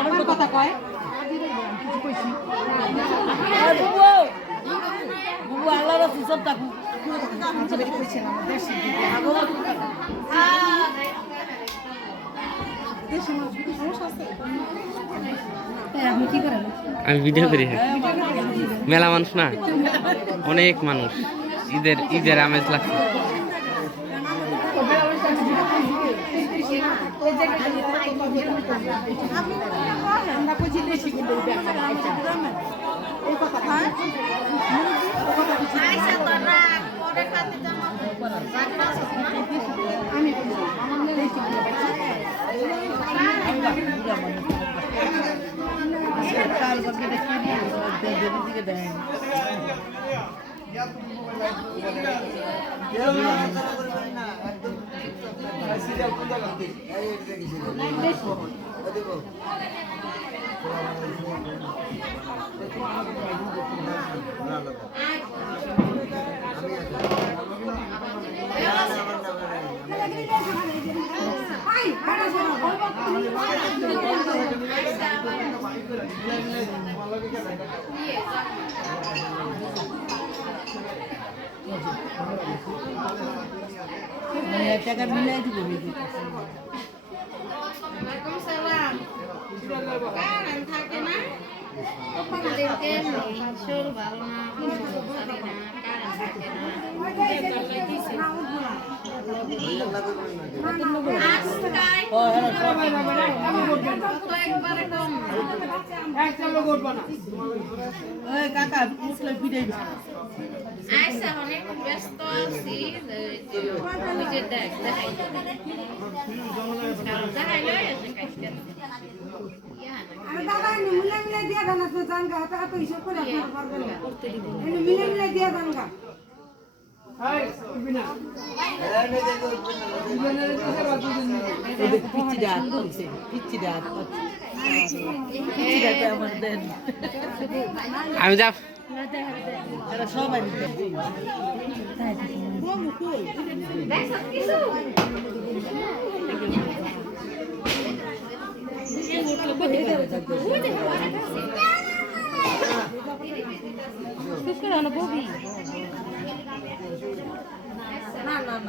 আমার কথা কয় কিছু কইছি আল্লাহ রাসূল সব থাকুক আমি ভিডিও করি মেলা মানুষ না অনেক মানুষ ঈদের আমেজ লাগছে টাকা মিলাই দিব থাকে না ভালো না কাকা আচ্ছা অনেক ব্যস্ত আছি আমি যাব সবাই না